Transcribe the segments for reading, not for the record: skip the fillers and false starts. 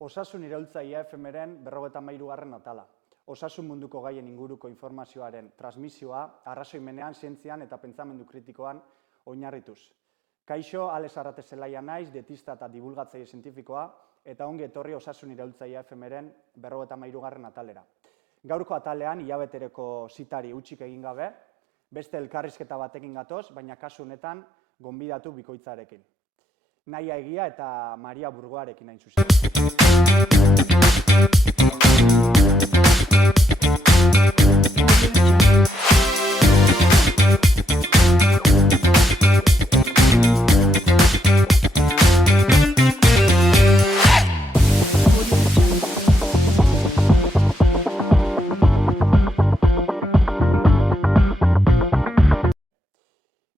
Osasun iraultzailea FM-ren 53. atala. Osasun munduko gaien inguruko informazioaren transmisioa arrazoimenean, zientzian eta pentsamendu kritikoan oinarrituz. Kaixo, Alex Arratezelaia naiz, dietista eta divulgatzaile zientifikoa, eta ongi etorri Osasun iraultzailea FM-ren 53. atalera. Gaurko atalean, hilabetereko zitari utzik egin gabe, beste elkarrizketa batekin gatoz, baina kasu honetan gonbidatu bikoitzarekin. Naia Egia eta Maria Burgoarekin hain zuzen.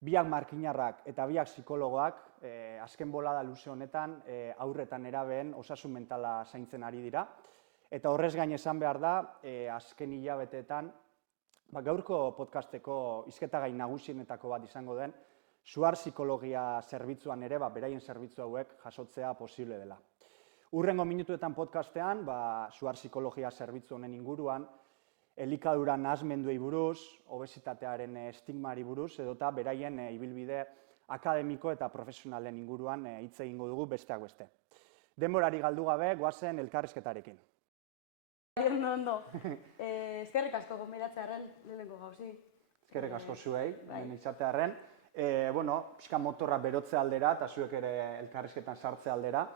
Biak markinarrak eta biak psikologoak azken bolada luze honetan haurretan nerabeen osasun mentala zaintzen ari dira. Eta horrez gain esan behar da, azken hilabeteetan gaurko podcasteko hizketagai nagusienetako bat izango den, Suar psikologia zerbitzuan ere beraien zerbitzu hauek jasotzea posible dela. Hurrengo minutuetan podcastean, Suar psikologia zerbitzu honen inguruan, elikadura nahasmenduei buruz, obesitatearen estigmari buruz, edota beraien ibilbide akademiko eta profesionalen inguruan hitz egingo dugu besteak beste. Denborari galdu gabe, goazen elkarrizketarekin. Ondo. Eskerrik asko gonbidatzearren, lehenengo gauzi. Eskerrik asko zuei, izatearren. Pixka motorra berotze aldera eta zuek ere elkarrizketan sartze aldera.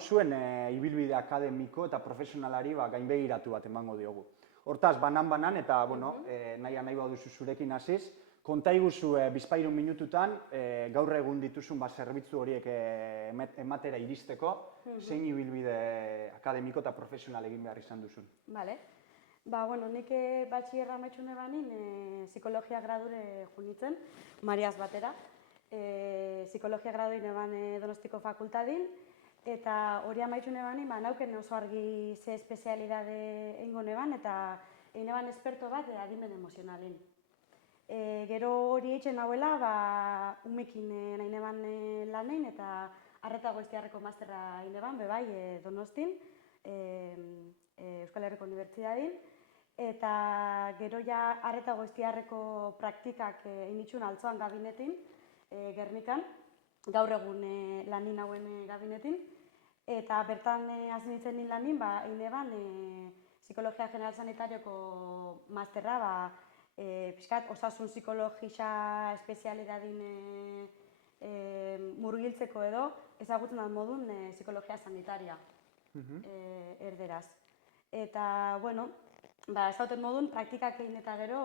Zuen ibilbide akademiko eta profesionalari gainbegiratu bat emango diogu. Hortaz, banan eta nahi baduzu zurekin hasiz, konta iguzu bizpahiru minututan gaur egun dituzun zerbitzu horiek ematera iristeko, zein ibilbide akademiko eta profesional egin behar izan duzun. Bale. Nik batxillerra amaitxune banin psikologia gradure junitzen, Mariaz batera. Psikologia graduin eban Donostiko fakultadin, eta hori amaitxune banin, nauken oso argi ze espezialidade eingo neban, eta egin eban esperto bat adimen emozionalin. Gero hori eitzen nahuela, umekin nahi neban lanein, eta arreta goiztiarreko masterra egin eban, bebai, Donostin, Euskal Herriko Unibertsidadin, eta gero ja arreta goiztiarreko praktikak egin itxun altzoan gabinetin, Gernikan, gaur egun lanin hauen gabinetin, eta bertan hasi nintzen nien lanin, egin eban Psikologia General Sanitarioko masterra, pixkat osasun psikologisa espezialidadin murgiltzeko edo, ezagutzen dut modun psikologia sanitaria erderaz. Eta, ezagutzen modun, praktikak egin eta gero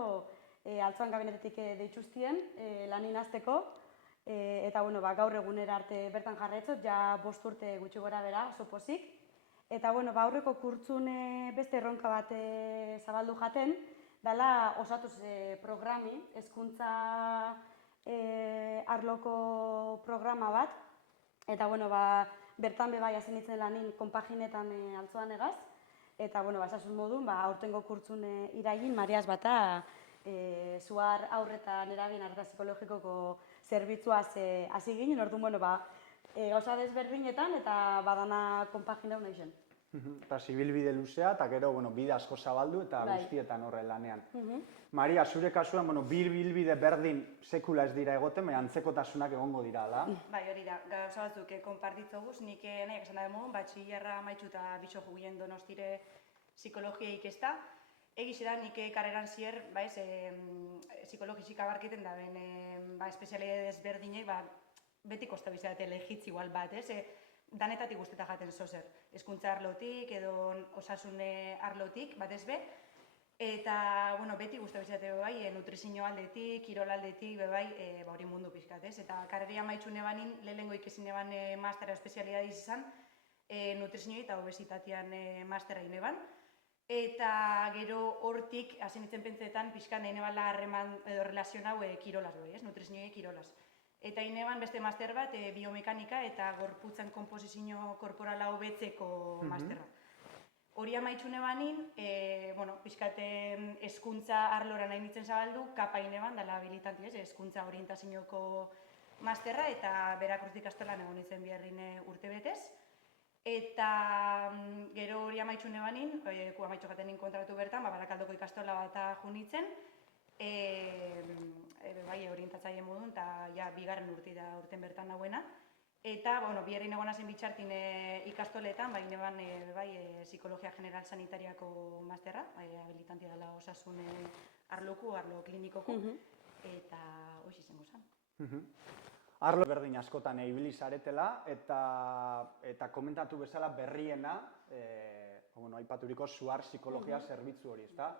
altzoan gabinetetik deitxuztien lanin hasteko, eta gaur egunera arte bertan jarraitzot, ja 5 urte gutxi gora bera, oso pozik. Eta aurreko kurtzun beste erronka bat zabaldu jaten, dela osatuz programi, hezkuntza arloko programa bat, eta bertan bebai hasi nintzen lanin konpaginetan altzoan egaz, eta esasun modun, aurtengo kurtzun irailin, Mariaz bata, Suar aurreta nerabien arreta psikologikoko zerbitzuaz hasi ginen, orduan, gauza desberdinetan eta badana konpaginau nahi zen. Eta zibilbide luzea, eta gero bide asko zabaldu eta guztietan horre lanean. Maria, zure kasuan, bilbide berdin sekula ez dira egoten, antzekotasunak egongo dira, ala? Bai, hori da, gauza batzuk konpartitzoguz, nik nahiak esan da demogun, batxillerra amaitxu eta bitxo jugien Donostire psikologia ikesta. Egiz da, nik karreran zier, psikologizik abarketen da, espezialidade desberdinek, beti kosta bizate legitz igual bat, danetatik guztetak jaten zozer. Hezkuntza arlotik edo osasune arlotik, batez be. Eta, beti guztetak bizate bebai, nutrizio aldetik, kirol aldetik, bebai, hori mundu pixkat, ez? Eta karreria maitxune banin, lehenengo ikesin eban mastera espezialidadiz izan, nutrizio eta obesitatean mastera ineban. Eta gero hortik, hasi nintzen pentsetan, pixka nahi nebala harreman edo relazion hau kirolaz doi, nutrizioa kirolaz. Eta ineban beste master bat, biomekanika eta gorputzan konposizio korporala hobetzeko masterra. Hori amaitxune banin, pixkat hezkuntza arlora nahi nintzen zabaldu, kapa ineban, dala habilitanti ez, hezkuntza orientazioko masterra, eta berakruzik astolan egon nintzen biharrin urte betez. Eta gero hori amaitxu nebanin, ku amaitxu jaten nin kontratu bertan, Barakaldoko ikastola bat junitzen, bai, orientatzaile modun, eta ja bigarren urten bertan nauena. Eta, biherri nagoena zen bitxartin ikastoletan, bai, neban, psikologia general sanitariako masterra, habilitantia dela osasun arlo klinikoko, eta hoxe izango zen. Arlo berdin askotan ibili zaretela, eta komentatu bezala berriena, aipaturiko Suar psikologia zerbitzu hori, ezta?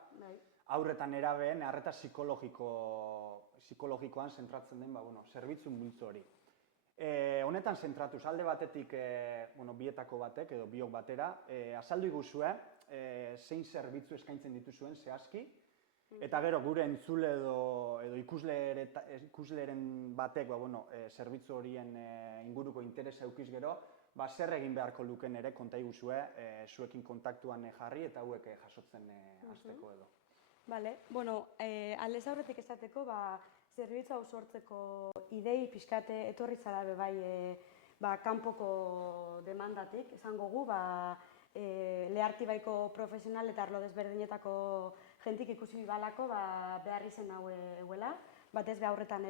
Haurretan nerabeen arreta psikologikoan zentratzen den zerbitzu multzo hori. Honetan zentratuz, alde batetik bietako batek edo biok batera, azaldu iguzue zein zerbitzu eskaintzen dituzuen zehazki, eta gero gure entzule edo ikusleren batek zerbitzu horien inguruko interesa eukiz gero, zer egin beharko luken ere konta iguzue zuekin kontaktuan jarri eta hauek jasotzen hasteko edo. Bale, aldez aurretik esateko, zerbitzu hau sortzeko idei pixkate etorri zara bai kanpoko demandatik, esango gu, lehartibaiko profesional eta arlo desberdinetako jentik ikusi bibalako behar izen hau eguela, batez be aurretan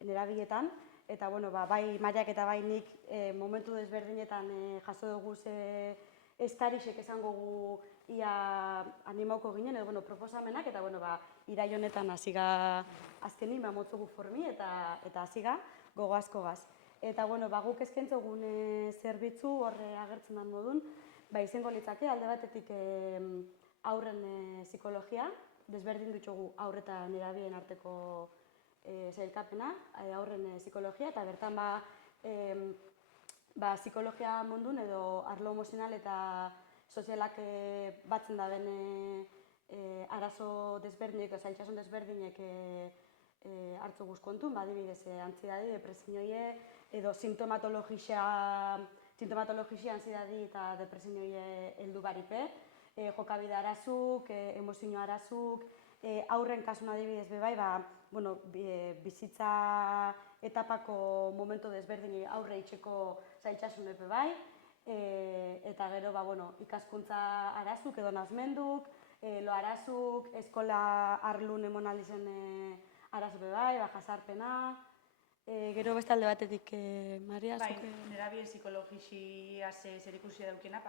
erabietan, eta bai Mariak eta bai nik momentu desberdinetan jaso dugu eskarixek esango gu ia animauko ginen, edo proposamenak, eta irai honetan hasiga azkenin motzugu formi eta hasiga gogo askogaz. Eta guk eskaintzogun zerbitzu horre agertzen den modun, izango litzake alde batetik haurren psikologia, desberdin ditugu aurreta nerabeen arteko sailkapena, haurren psikologia, eta bertan psikologia mundun edo arlo emozional eta sozialak batzen da den arazo desberdinek, zailtasun desberdinek hartzu guzkontun, adibidez, antsiedade, depresioie, edo sintomatologia antsiedade eta depresioie heldu baripe, jokabide arazuk, emozio arazuk, aurren kasun adibidez bebai, bizitza etapako momentu desberdini aurre itxeko zailtasun bebai, eta gero ikaskuntza arazuk edo nazmenduk, lo arazuk, eskola arlun emonalizen arazo bebai, jasarpena, gero beste alde batetik, Maria, Bai, nerabien psikologia zer ikusia daukena,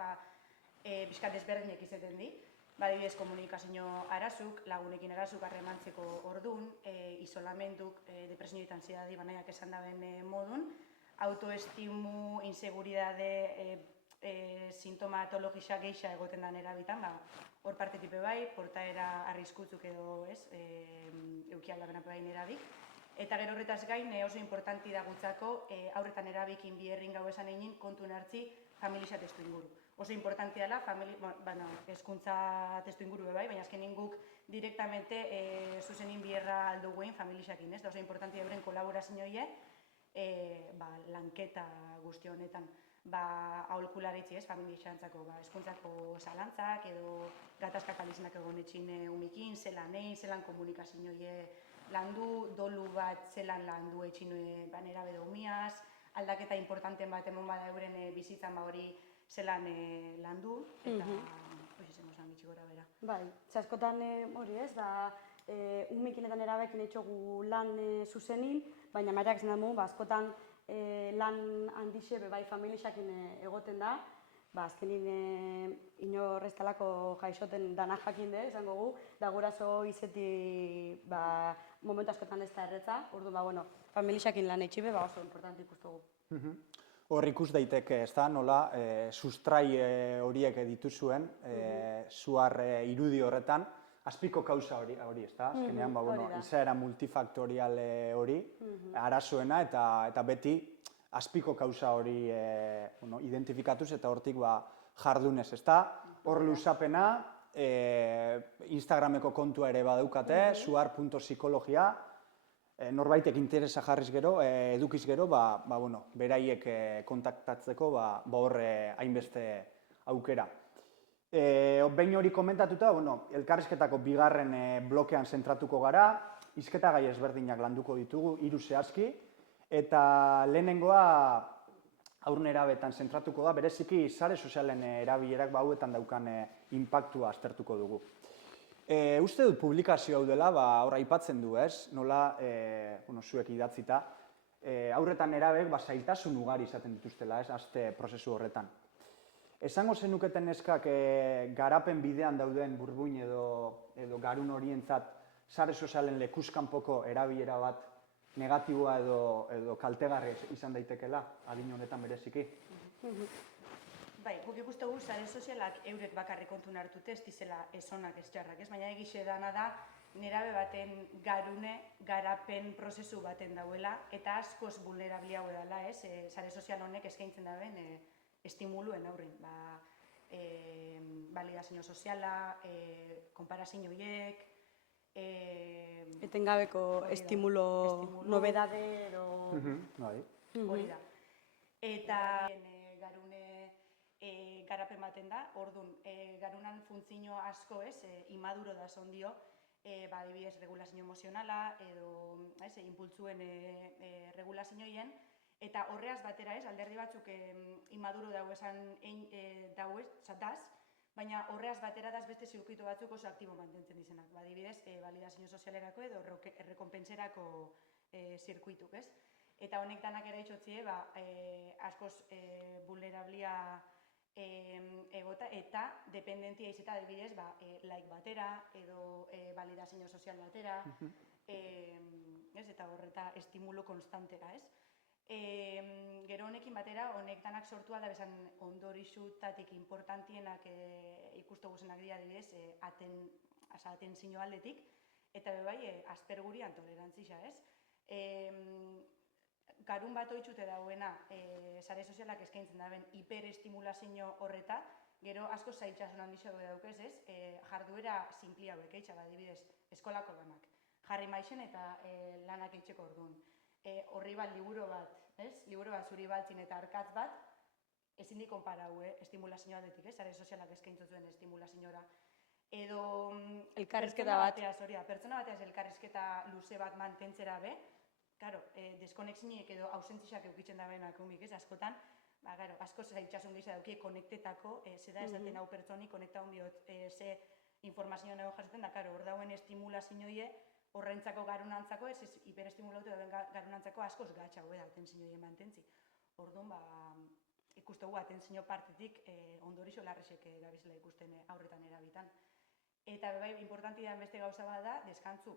bizkat desberdinek izaten di. Adibidez, komunikazio arazuk, lagunekin arazuk harremantzeko ordun, isolamenduk, depresio eta ansiedade banaiak esan daben modun, autoestimu, inseguridade, sintomatologia geixa egoten da nerabitan, hor partetik bai, portaera arriskutzuk edo eukialdaben bai nerabik. Eta gero horretaz gain, oso importanti da gutzako, aurretan nerabikin biherrin gau esan egin kontuen hartzi familia testu inguru. Oso importanti dela, hezkuntza testu inguru bai, baina azkenin guk direktamente zuzenin biherra alduguen familiakin, ez? Da oso importanti euren kolaborazioie lanketa guzti honetan. Aholkularitzi, ez, familiarentzako, hezkuntzako zalantzak edo gatazkak alizenak egon etxin umikin, zelan komunikazioie landu, dolu bat zelan landu etxin nerabe da umiaz, aldaketa importanten bat emon bada euren bizitzan hori zelan landu, eta hori zen osan bitxi gora bera. Bai, askotan hori ez, umikin eta nerabekin etxogu lan zuzenin, baina Mariak esan dugu, askotan lan handixe bai familiakin egoten da, azkenin inorreztalako jaixoten dana jakin de, esango gu, da guraso izeti momentu askotan ez da erretza, orduan, familiakin lan etxibe oso importanti ikustugu. Hor ikus daiteke, ez da, nola, sustrai horiek dituzuen, Suar irudi horretan, azpiko kausa hori, ez da, azkenean, izaera multifaktorial hori, arazoena, eta beti azpiko kausa hori identifikatuz eta hortik jardunez, ez da, hor luzapena, Instagrameko kontua ere badaukate, suar.psikologia, norbaitek interesa jarriz gero, edukiz gero, beraiek kontaktatzeko horre hainbeste aukera. Behin hori komentatuta, elkarrizketako bigarren blokean zentratuko gara, hizketagai ezberdinak landuko ditugu, 3 zehazki, eta lehenengoa haur nerabeetan zentratuko da, bereziki sare sozialen erabilerak hauetan daukan inpaktua aztertuko dugu. Uste dut publikazio hau dela, hor aipatzen du, ez? Nola, zuek idatzita, haurretan nerabeek zailtasun ugari izaten dituztela, ez? Aste prozesu horretan. Esango zenuketen neskak garapen bidean dauden burbuin edo garun horientzat sare sozialen lekuzkanpoko erabilera bat negatiboa edo kaltegarri izan daitekeela, adin honetan bereziki? Bai, guk ikustugu sare sozialak eurek bakarrik kontun hartute ez dizela esonak ez txarrak, ez? Baina egixe dana da nerabe baten garune, garapen prozesu baten dauela eta askoz vulnerablia hau dela, ez? Sare sozial honek eskaintzen daben estimuluen aurrin, validazio soziala, konparazio horiek, Etengabeko estimulo nobedade edo... Hori da. Eta garune garapen baten da, orduan, garunan funtzio asko ez, imaduro da zondio, adibidez regulazio emozionala edo impultsuen regulazioen, eta horreaz batera ez, alderdi batzuk imaduro daz, baina horreaz batera daz beste zirkuito batzuk oso aktibo mantentzen dizenak. Adibidez, validazio sozialerako edo errekonpentserako zirkuituk, ez? Eta honek danak ere itxotzie, askoz vulnerablia egota eta dependentia izeta adibidez, laik batera edo validazio sozial batera, eta horreta estimulo konstantera, ez? Gero honekin batera, honek danak sortua da bezan ondorixutatik importantienak ikustu guzenak dira adibidez, atentzio aldetik, eta bebai, asperguri antolerantzia, ez? Garun bat oitzute dauena, sare sozialak eskaintzen daben hiperestimulazio horreta, gero asko zailtzasun handixo daukez, ez? Jarduera simpli hauek, adibidez, eskolako lanak. Jarri maixen eta lanak eitzeko orduan. Horri bat liburu bat, ez? Liburu bat zuri baltzin eta arkatz bat, ezin di konparau, estimulazio aldetik, ez? Sare sozialak eskaintzen zuen estimulaziora. Edo... Elkarrizketa bat. Pertsona bateaz elkarrizketa luze bat mantentzera be, claro, deskonexiniek edo ausentziak eukitzen da benak umik, ez, askotan, asko zailtzasun gehiago dauki konektetako, zeda esaten hau pertsoni, konekta hundiot, ze informazio nago jasoten da, hor dauen estimulazioie, horrentzako garunantzako, ez hiperestimulatu dauen garunantzako askoz gatxago da atentzioie mantentzi. Orduan, ikustugu atentzio partetik ondorixo larrexek gabizela ikusten aurretan erabitan. Eta bebai, importantidan beste gauza bat da, deskantzu.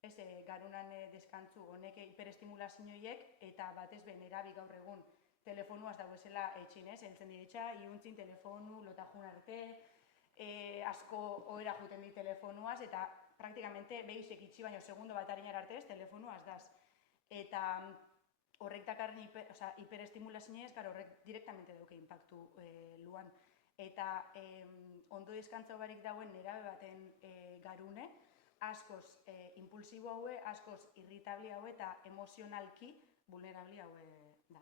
Ez, garunan deskantzu honek hiperestimulazioiek eta batez ben erabi gaur egun telefonuaz dago esela etxinez, heltzen diretxa, iuntzin telefonu, lotajun arte, asko ohera juten di telefonuaz eta praktikamente behizek itxi baino segundo bat harinar arte ez telefonuaz daz. Eta horrek dakarren hiperestimulazioez, horrek direktamente dauke impactu luan. Eta ondo deskantza barik dauen nerabe baten garune, askoz impulsibo haue, askoz irritabli haue eta emozionalki vulnerabli haue da.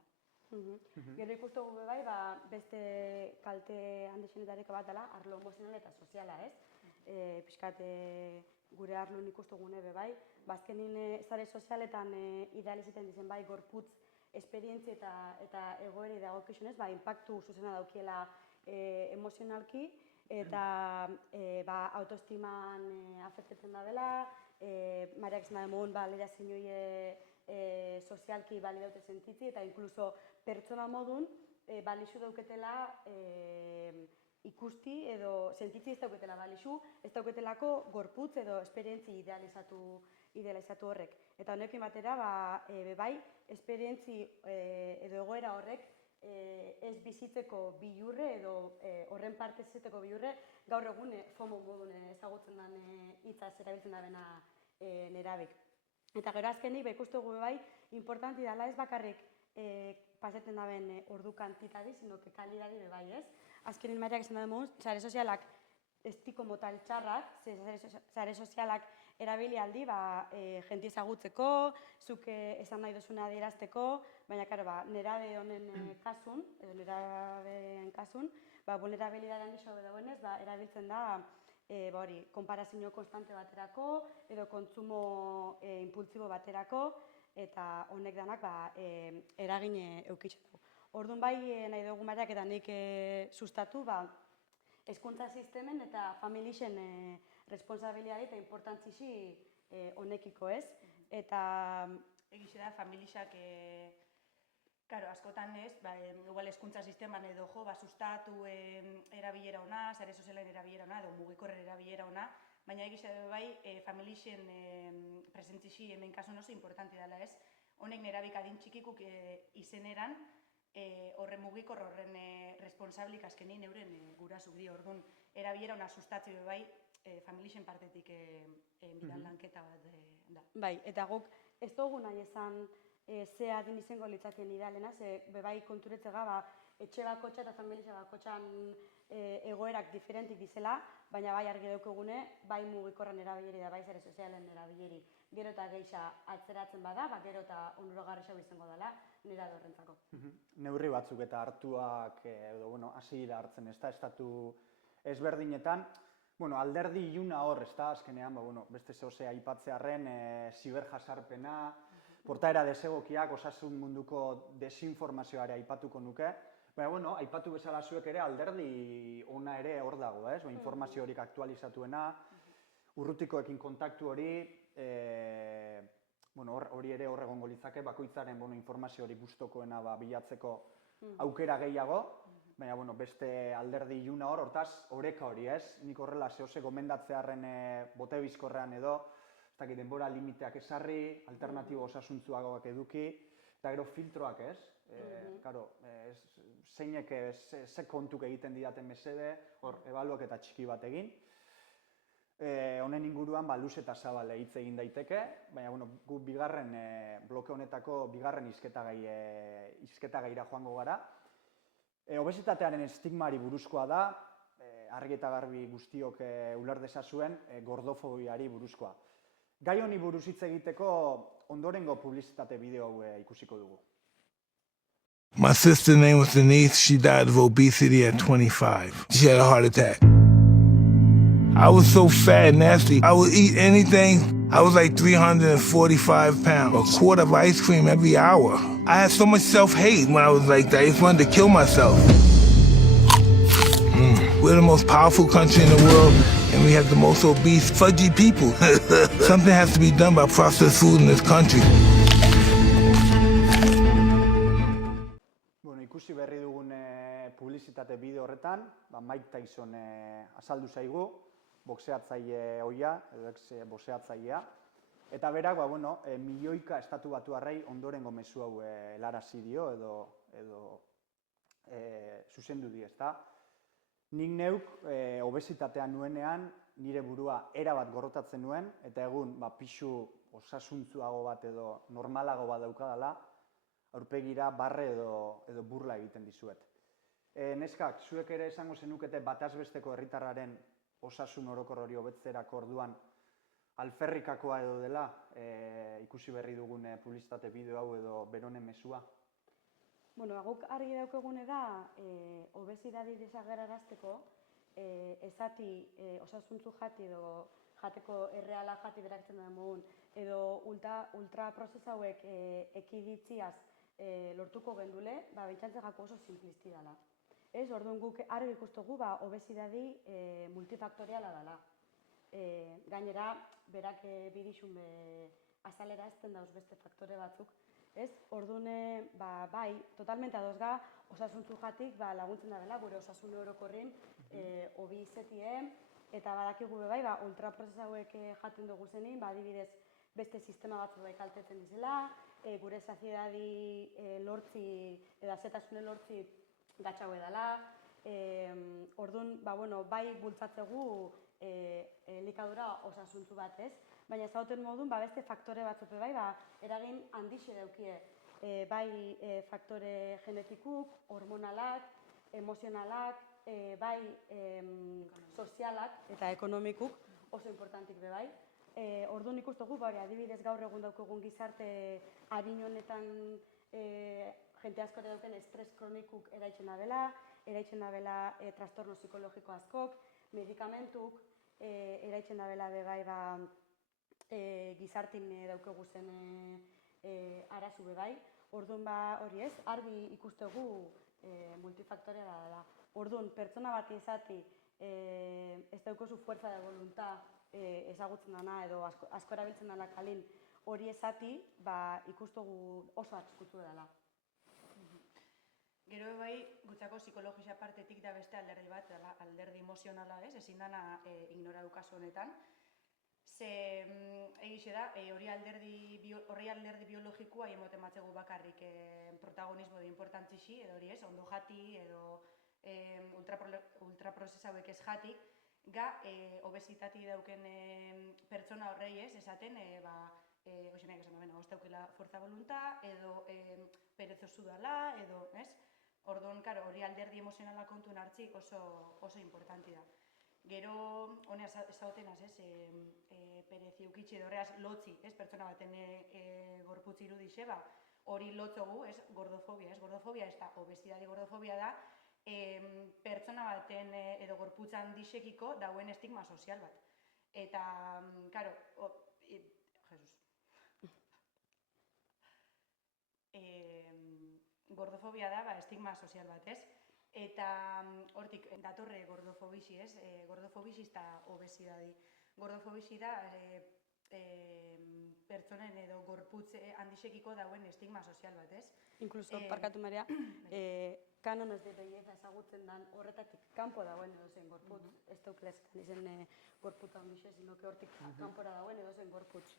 Gero ikustugu bai, beste kalte handixenetareko bat dela, arlo emozional eta soziala, ez? Piskat gure arlun ikustugune bai, azkenin sare sozialetan idealiziten dizen bai gorputz esperientzi eta egoeri dagokizunez, impactu zuzena daukiela emozionalki, eta autoestiman afektetzen da dela, mareak zena demun validazioie sozialki balidaute sentitzi, eta inkluso pertsona modun balixu dauketela ikusti edo sentitzi ez dauketela balixu, ez dauketelako gorputz edo esperientzi idealizatu horrek. Eta honekin batera, bai, esperientzi edo egoera horrek ez bizitzeko bilurre edo horren parte izaiteko bilurre gaur egun FOMO modun ezagutzen den hitzaz erabiltzen da bena nerabek. Eta gero azkenik ikustugu bai, importanti dela ez bakarrik pasetzen da ben ordu kantitadi, sino que kalidadi bai ez. Azkenin mareak esan da demun, sare sozialak estiko motal txarrak, sare sozialak erabili aldi, jenti ezagutzeko, zuk esan nahi duzuna adierazteko, baina, nerabe honen kasun, edo nerabeen kasun, vulnerabilidade handixo dagoenez, erabiltzen da, konparazio konstante baterako, edo kontsumo impulsibo baterako, eta honek danak eragin eukitzen dugu. Orduan bai nahi dugu Mariak eta nik sustatu, hezkuntza sistemen eta familien responsabilidade eta importantzisi honekiko, ez? Eta Egixe da, familiak, claro, askotan ez, igual hezkuntza sisteman edo sustatu erabilera ona, sare sozialen erabilera ona, edo mugikorren erabilera ona, baina egixe da bai, familien presentzisi hemen kasun oso importanti dela, ez? Honek nerabik adin txikikuk izeneran, horren mugikor horren responsablik azkenin euren gurasuk dio, orduan erabilera ona sustatzi bai, familien partetik bidan lanketa bat da. Bai, eta guk ez dugu nahi esan ze adin izango litzakeen idealena, ze bebai konturetzega etxe bakotxa eta familia bakotxan egoerak diferentik dizela, baina bai argi daukagune, bai mugikorren erabileri da bai sare sozialen erabileri. Gero eta geixa atzeratzen bada, gero eta onurogarri izango dela, nera horrentzako. Neurri batzuk eta hartuak, edo, bueno, hasi dira hartzen, ez da, estatu ezberdinetan, bueno, alderdi iluna hor, ez da, azkenean, beste zehozea aipatzearren, ziberjasarpena, portaera desegokiak, osasun munduko desinformazioare aipatuko nuke, baina, bueno, aipatu bezala zuek ere alderdi ona ere hor dago, ez? Informazio horik aktualizatuena, urrutikoekin kontaktu hori, hori ere hor egongo litzake, bakoitzaren informazio hori gustokoena bilatzeko aukera gehiago, baina, beste alderdi iluna hor, hortaz, oreka hori, ez? Nik horrela zehose gomendatzearen bote bizkorrean edo, ez dakit denbora limiteak esarri, alternatibo osasuntzuagoak eduki, eta gero filtroak, ez? Zeinek ze kontuk egiten didaten mesede, hor, ebaluak eta txiki bat egin. Honen inguruan, luz eta zabal hitz egin daiteke, baina, gu bigarren, bloke honetako bigarren hizketagaira joango gara. Obesitatearen estigmari buruzkoa da, argi eta garbi guztiok uler dezazuen, gordofobiari buruzkoa. Gai honi buruz hitz egiteko ondorengo publizitate bideo hau ikusiko dugu. My sister's name was Denise. She died of obesity at 25. She had a heart attack. I was so fat and nasty. I would eat anything. I was like 345 pounds. A quart of ice cream every hour. I had so much self-hate when I was like that. I just wanted to kill myself. We're the most powerful country in the world, and we have the most obese, fudgy people. Something has to be done about processed food in this country. Ikusi berri dugun publizitate bideo horretan, Mike Tyson azaldu zaigu, boxeatzaile ohia, edo ex-boxeatzailea. Eta berak, milioika estatu batuarrei ondorengo mezu hau helarazi dio edo zuzendu dio, ezta? Nik neuk obesitatea nuenean nire burua erabat gorrotatzen nuen, eta egun pixu osasuntzuago bat edo normalago bat daukadala, aurpegira barre edo burla egiten dizuet. Neskak, zuek ere esango zenukete batazbesteko herritarraren osasun orokor hori hobetzerako orduan alferrikakoa edo dela ikusi berri dugun publizitate bideo hau edo beronen mezua? Guk argi daukagune da, obesidadi desagerrarazteko, ezati osasuntzu jati edo jateko erreala jati beraktzen da mogun, edo ultraprozesa hauek ekiditziaz lortuko gendule, bintxantze jako oso simplisti dela. Ez, orduan guk argi ikustugu, obesidadi multifaktoriala dela. Gainera, berak bidixun azalera ezten dauz beste faktore batzuk, ez? Orduan, bai, totalmente adozga, osasuntzu jatik laguntzen da dela, gure osasun orokorrin, obizetien, eta badakigu bai, ultraprozesa hauek jaten dugu zenin, adibidez, beste sistema batzu kaltetzen dizela, gure saziedadi lortzi, edo azetasune lortzi gatxau edala. Orduan, bai bultzatzegu elikadura osasuntzu bat, ez? Baina ezauten modun, beste faktore batzuk bai, eragin handixe daukie. Bai faktore genetikuk, hormonalak, emozionalak, bai sozialak eta ekonomikuk oso importantik bai. Orduan ikustugu, adibidez gaur egun daukagun gizarte adin honetan jente asko ere duten estres kronikuk eraitzen dabela trastorno psikologiko askok, medikamentuk eraitzen dabela bai gizartin daukagu zen arazu bai. Orduan hori ez, argi ikustegu multifaktoriala dela. Orduan, pertsona bat izati ez daukozu fuerza de voluntad ezagutzen dana edo asko erabiltzen dela kalin hori ezati, ikustugu oso arriskutsua dela. Gero bai, gutzako psikologisa partetik da beste alderdi bat, alderdi emozionala ez, ezin dana ignoratu kasu honetan. Ze egixe da, horri alderdi biologikoa emoten batzegu bakarrik protagonismo de importantzixi, edo hori ez, ondo jati, edo ultraprozesauek ez jati, obesitati dauken pertsona horrei ez, esaten, hoxenak esan da, ez daukela fuerza voluntad, edo perezosu dela, edo, ez? Orduan, hori alderdi emozionala kontuen hartzik oso importanti da. Gero, honea esagotenaz, perezi eukitxe edo horreaz lotzi, pertsona baten gorputz irudixe, hori lotzogu, gordofobia, gordofobia ez da, obesidade gordofobia da, pertsona baten edo gorputz handixekiko dauen estigma sozial bat. Eta, karo, gordofobia da, estigma sozial bat, ez? Eta hortik datorre gordofobixi, ez? Gordofobixi ez da obesidadi. Gordofobixi da pertsonen edo gorputz handixekiko dauen estigma sozial bat, ez? Inkluso, parkatu Maria, kanones de belleza ezagutzen dan horretatik kanpo dagoen edozein gorputz. Ez dauklezkan izen gorputz handixe, sino que hortik kanpora dagoen edozein gorputz.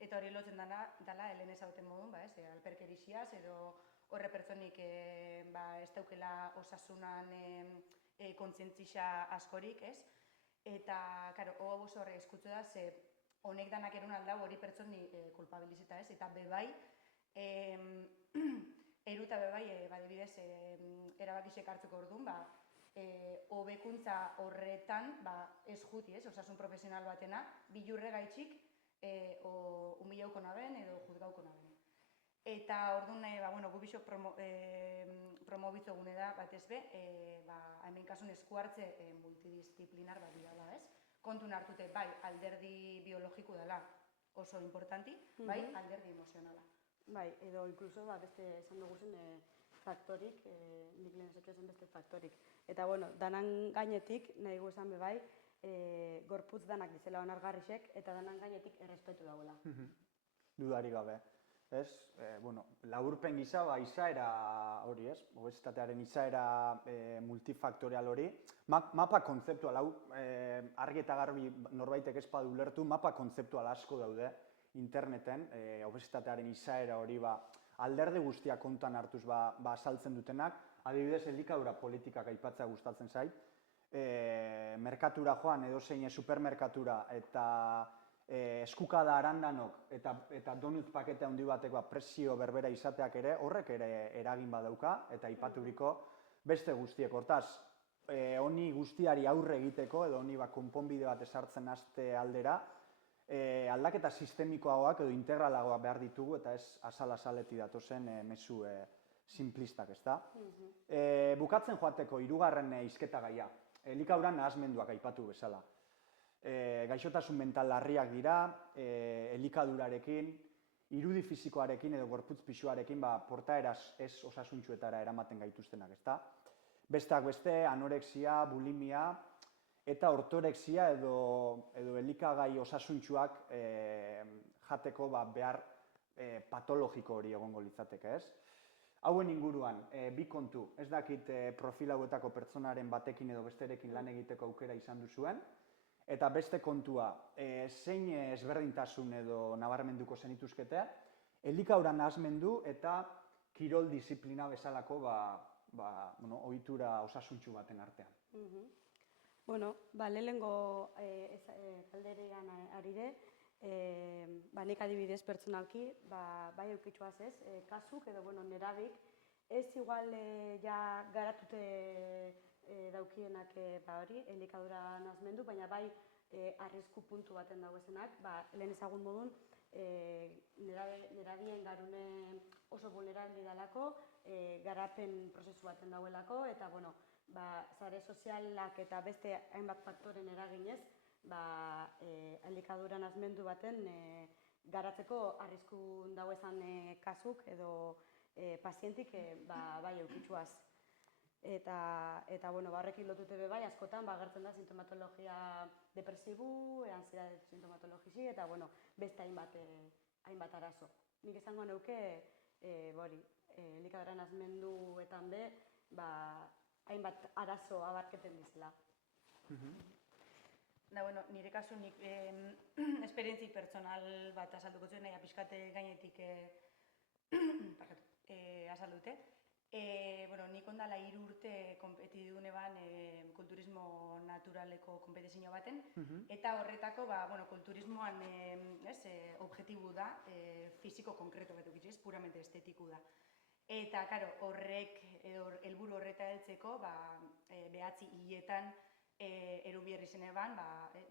Eta hori lotzen dela, helen ezauten modun, alperkerixiaz, edo horre pertsonik ez daukela osasunan kontzientzixa askorik, ez? Eta, karo, hau oso horre eskutzu da, ze honek danak erun aldau hori pertsoni kulpabilizita, ez? Eta bebai, eruta bebai, badibidez, erabakisek hartzeko orduan, hobekuntza horretan ez juti, ez? Osasun profesional batena, bilurre gaitxik, humilauko naben edo juzgauko naben. Eta orduan, gu bixo promobitzo gune da, batez be, hemen kasun esku hartze multidisciplinar bat dira, ez? Kontun hartute, bai, alderdi biologiko dela oso importanti, bai, alderdi emozionala. Bai, edo inkluso beste esan duguzen faktorik, nik lehen esatio zen beste faktorik. Eta, danan gainetik, nahi gu esan bai, gorputz danak dizela onargarrisek, eta danan gainetik errespetu dagoela. Dudari gabe. Ez, laburpen gisa, izaera hori, ez? Obesitatearen izaera multifaktorial hori. Mapa kontzeptual hau, argi eta garbi norbaitek ez badu ulertu, mapa kontzeptual asko daude interneten, obesitatearen izaera hori, alderdi guztia kontan hartuz saltzen dutenak, adibidez, elikadura politikak aipatzea gustatzen zait. Merkatura joan, edozein supermerkatura eta eskukada arandanok eta donut pakete handi batek prezio berbera izateak ere, horrek ere eragin badauka, eta aipaturiko beste guztiek. Hortaz, honi guztiari aurre egiteko, edo honi konponbide bat esartzen haste aldera, aldaketa sistemikoagoak edo integralagoak behar ditugu, eta ez azal-azaletik datozen mezu simplistak, ez da? Bukatzen joateko, hirugarren hizketa gaia, elikaduran nahasmenduak aipatu bezala. Gaixotasun mental larriak dira, elikadurarekin, irudi fisikoarekin edo gorputz pisuarekin portaera ez osasuntsuetara eramaten gaituztenak, ezta? Besteak beste, anorexia, bulimia eta ortorexia edo elikagai osasuntsuak jateko behar patologiko hori egongo litzateke, ez? Hauen inguruan, bi kontu, ez dakit profil hauetako pertsonaren batekin edo besterekin lan egiteko aukera izan duzuen, eta beste kontua, zein ezberdintasun edo nabarmenduko zenituzkete, elikaduran nahasmendu eta kirol disiplina bezalako ohitura osasuntsu baten artean. Lehenengo galderean arire, nik adibidez pertsonalki, bai eukitxoaz ez, kasuk edo nerabik, ez igual garatute daukienak hori, elikadura nahasmendu, baina bai arrisku puntu baten dauezenak, lehen ezagun modun, nerabien garune oso vulnerabili dalako, garapen prozesu baten dauelako, eta sare sozialak eta beste hainbat faktoren eraginez, elikadura nahasmendu baten garatzeko arriskun dauezan kasuk edo pazientik bai eukitxuaz. Eta horrekin lotute be bai, askotan agertzen da sintomatologia depresibu, ansiedade sintomatologisi, eta beste hainbat arazo. Nik esango neuke, elikadura nahasmenduetan be, hainbat arazo abarketen dizela. Nire kasu nik esperientzi pertsonal bat azalduko zuen, nahi pixkate gainetik azaldute. Nik ondala 3 urte konpetidun eban kulturismo naturaleko kompetizio baten, eta horretako kulturismoan objektibu da, fisiko konkreto bat eukitz, puramente estetiku da. Eta, horrek, helburu horreta heltzeko, 9 hiletan erubierri zen eban,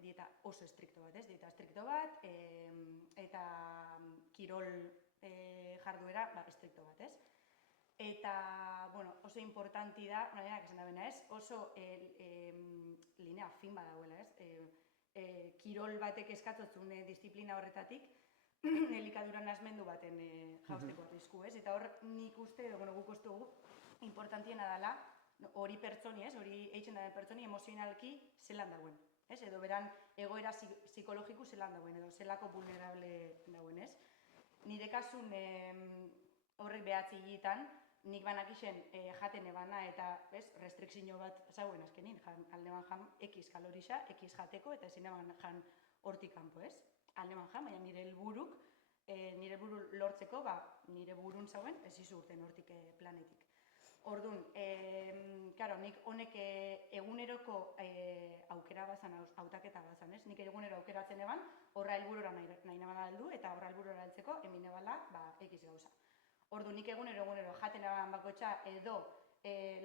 dieta oso estrikto bat, dieta estrikto bat, eta kirol jarduera estrikto bat, ez? Eta, oso importanti da, nahiak esan da bena ez, oso linea fin badauela, ez? Kirol batek eskatzozun disiplina horretatik, elikadura nahasmendu baten jausteko arrisku, ez? Eta hor nik uste, guk uste dugu, importantiena dela, hori pertsoni, ez? Hori eitzen da pertsoni emozionalki zelan dauen, ez? Edo beran egoera psikologiku zelan dauen, edo zelako vulnerable dauen, ez? Nire kasun horrek 9 hiletan, nik banakixen jaten ebana eta restrikzio bat zauen azkenin, aldeban jan X kalorisa, X jateko eta ezin eban jan hortik kanpo, ez? Aldeban jan, baina nire helburu lortzeko, nire burun zauen, ez izu urten hortik planetik. Orduan, nik honek eguneroko aukera bazan, hautaketa bazan, ez? Nik egunero aukeratzen eban, horra helburura nahi nebala heldu, eta horra helburura heltzeko, hemin nebala, X gauza. Ordu nik egunero jaten eban bakotxa edo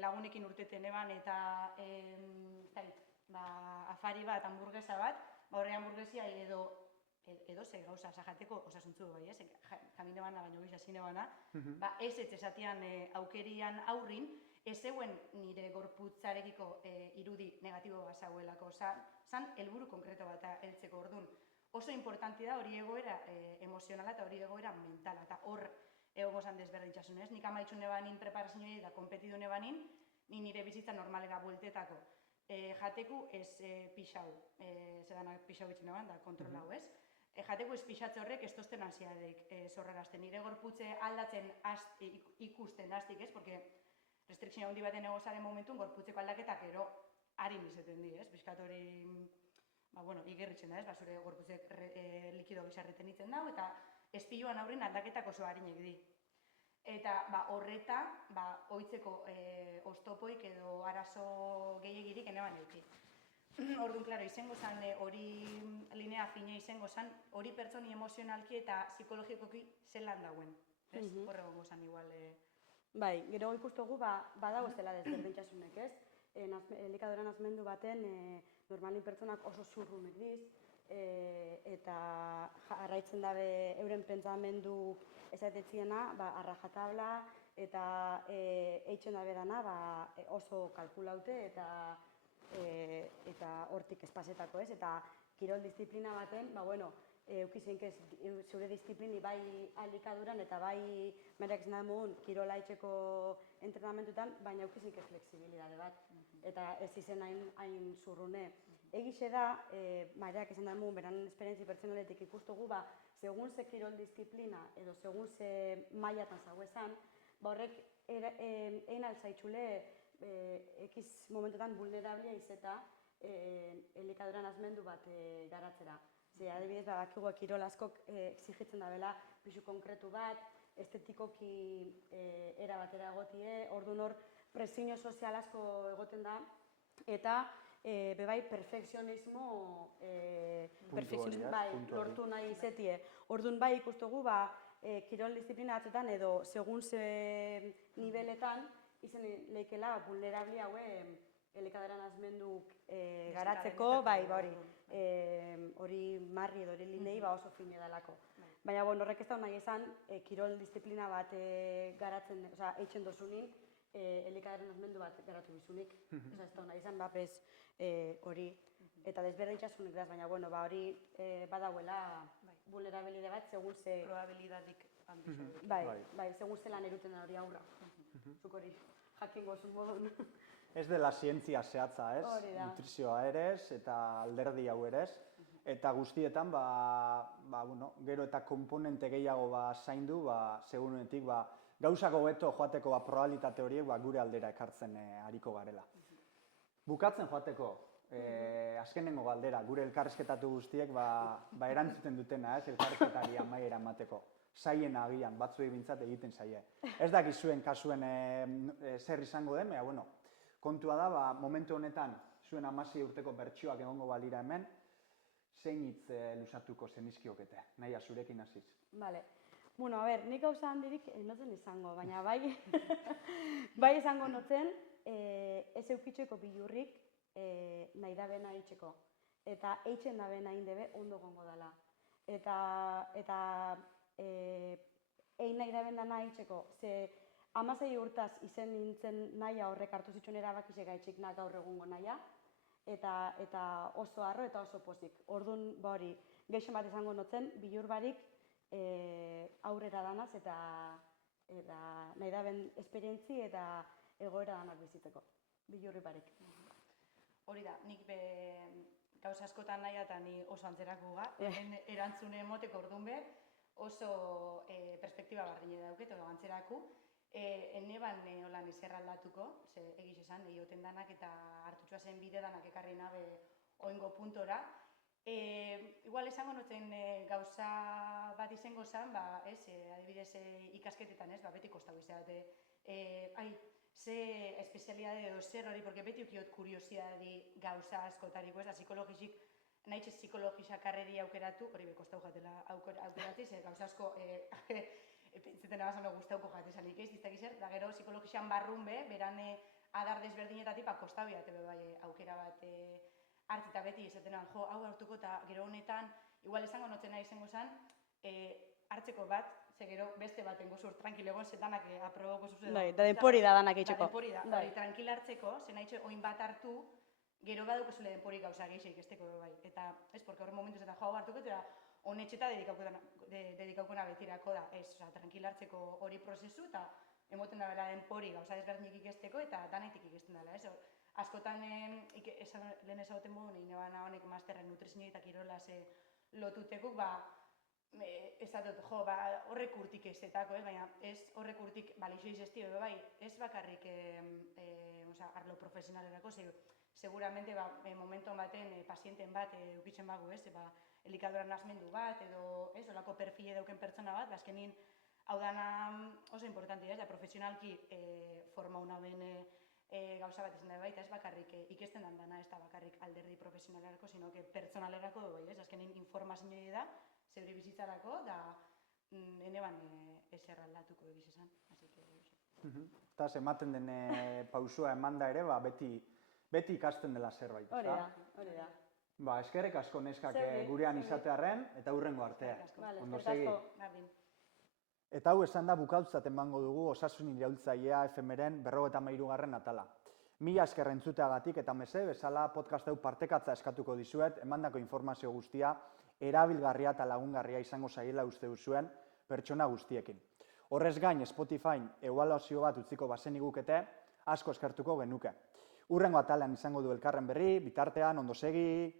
lagunekin urteten eban eta afari bat, hamburguesa bat, horre hamburguesia edo ze gauza jateko osasuntzu bai, ez? Jamin ebana, baino giza zin ebana, ez esatian aukerian aurrin, ez zeuen nire gorputzarekiko irudi negatibo bat zauelako, zan helburu konkreto bat heltzeko orduan. Oso importanti da hori egoera emozionala eta hori egoera mentala, eta hor egongo zan desberdintxasunez. Nik amaitxun ebanin preparazioa eta konpetidun ebanin, nire bizitza normalera bueltetako. Jateku ez pixau, zedanak pixau bitxen eban, da kontrolau, ez? Jateku ez pixatze horrek ez tozten ansiadeik zorrarazten. Nire gorputze aldatzen ikusten hastik, ez? Porque restrikzio handi baten egozaren momentun gorputzeko aldaketak ero harin izeten di, ez? Bizkat hori, igerritzen da, ez? Zure gorputzek likido bizarreten ditzen dau, eta espiluan aurrin aldaketak oso harinek di. Eta horreta, oitzeko oztopoik edo arazo gehiagirik eneban euki. Orduan, klaro, izango zan hori linea fina izango zan, hori pertsoni emozionalki eta psikologikoki zelan dauen. Horre gongo zan igual. Bai, gero ikustugu badago zela desberdintxasunek, ez? Elikadura nahasmendu baten normalin pertsonak oso zurrunek diz, eta jarraitzen dabe euren pentsamendu ezatetziena, arrajatabla, eta eitzen dabe dana oso kalkulaute eta hortik espasetako, ez? Eta kirol disiplina baten, eukizeink ez zure disiplini bai elikaduran eta bai merak zen damugun kirola itxeko entrenamentutan, baina eukizeink ez fleksibilidade bat, eta ez izen hain zurrune. Egixe da, Mareak esan damugun, beran esperientzi pertsonaletik ikustugu, segun ze kirol disiplina edo segun ze mailatan zauezan, horrek egin altzaitxule ekiz momentutan vulnerablia izeta elikadura nahasmendu bat garatzera. Adibidez, badakigu kirol askok exigitzen dabela pisu konkretu bat, estetikoki era batera egotie, orduan hor presio sozial asko egoten da, eta bebai perfekzionismo lortu nahi izetie. Orduan bai ikustugu kirol disiplina batzutan edo segun ze niveletan izen lehikela vulnerablia haue elikadura nahasmenduk garatzeko, hori marri edo hori linei oso fine dalako. Baina horrek ez da nahi esan, kirol disiplina bat garatzen, eitzen dozunin, elikadura nahasmendu bat garatu bizunik. Ez da nahi esan, hori, eta desberdintxasunik daz, baina hori badauela vulnerabilide bat, segun ze... Probabilidadik handizu. Bai, segun zelan eruten da hori aurra. Zuk hori jakingo zu modun. Ez dela zientzia zehatza, ez? Hori da. Nutrizioa erez eta alderdi hau erez. Eta guztietan, gero eta komponente gehiago zaindu, segurunetik gauzako hobeto joateko probabilitate horiek gure aldera ekartzen ariko garela. Bukatzen joateko, azkenengo galdera, gure elkarrizketatu guztiek erantzuten dutena, ez, elkarrizketari amaiera emateko. Zaien agian, batzuei bintzat egiten zaie. Ez dakizuen kasuen zer izango den, kontua da, momentu honetan, zuen 16 urteko bertsioak egongo balira hemen, zein hitz luzatuko zenizkiokete, nahi zurekin hasiz. Bale. Bueno, nik gauza handirik notzen izango, baina bai izango notzen, ez eukitxeko bilurrik nahi dabena eitzeko. Eta eitzen dabena indebe ondo gongo dela. Eta egin nahi dabena nahi eitzeko, ze 16 urtaz izen nintzen nahia horrek hartu zituen erabakizek gaitxik gaur egungo nahia, eta oso harro eta oso pozik. Orduan, hori, gehixen bat izango notzen, bilur barik aurrera danaz eta nahi daben esperientzi eta egoera danak bizitzeko, bilurri barik. Hori da, nik gauza askotan nahi eta ni oso antzerako erantzune emoteko orduan be, oso perspektiba bardine dauket, edo antzerako. Ene ban holan ezer aldatuko, egiz esan, egioten danak eta hartutxoa zen bide danak ekarri nabe oingo puntora. Igual esango notzen gauza bat izango zen, adibidez ikasketetan, beti kostau izatea. Ze espezialidade edo zer hori, porque beti ukiot kuriosidadi gauza askotariko, psikologisik, nahitxe psikologisa karreri aukeratu, hori bekostau jatela aukeratiz, gauza asko pentsetan abazano guztauko jatezanik ez, diztak izer, da gero psikologisan barrun beran adar desberdinetatik kostau biate aukera bat hartzita beti izatenan, hau hartuko eta gero honetan, igual esango notzen nahi izango zen, hartzeko bat, ze gero beste baten gozur tranquilegon zetanak aproboko zuzen. Da denpori da danak eitzeko. Da denpori da, tranquil hartzeko, zen nahi oin bat hartu, gero baduk zule denpori gauza gehiago esteko bai. Eta ez, porque horren momentu zetan jau hartuko, eta honetxeta dedikaukona betirako da. Ez, tranquil hartzeko hori prozesu, eta emoten da bela denpori gauza desberdinik ikesteko, eta danetik ikesten dela, ez? Askotan, lehen ezagoten modu, nahi nebana honek masterren nutrizio eta kirola lotutekuk, ez dut, horrek urtik ez etako, baina ez horrek urtik balixo izesti, ez bakarrik arlo profesionalerako, seguramente momentuan baten pazienten bat eukitzen bagu, elikaduran nasmendu bat, edo olako perfile dauken pertsona bat, azkenin hau dana oso importanti da, profesionalki forma una ben gauza bat izan da baita, ez bakarrik ikesten dan dana, ez da bakarrik alderdi profesionalerako, sino que pertsonalerako bai, azkenin informazioa da, zeure bizitzarako, da ene ban ezer aldatuko egiz esan. Eta ematen den pausua eman da ere, beti ikasten dela zerbait. Hori da. Eskerrik asko neskak gurean izatearren, eta hurrengo artea. Ondo segi. Eta hau esan da bukautzat emango dugu Osasun Iraultzailea FM-ren 53. atala. Mila esker entzuteagatik eta bezala podcast hau partekatza eskatuko dizuet, emandako informazio guztia erabilgarria eta lagungarria izango zaiela uste duzuen pertsona guztiekin. Horrez gain Spotifyn ebaluazio bat utziko bazenigukete, asko eskertuko genuke. Hurrengo atalean izango du elkarren berri, bitartean, ondo segi.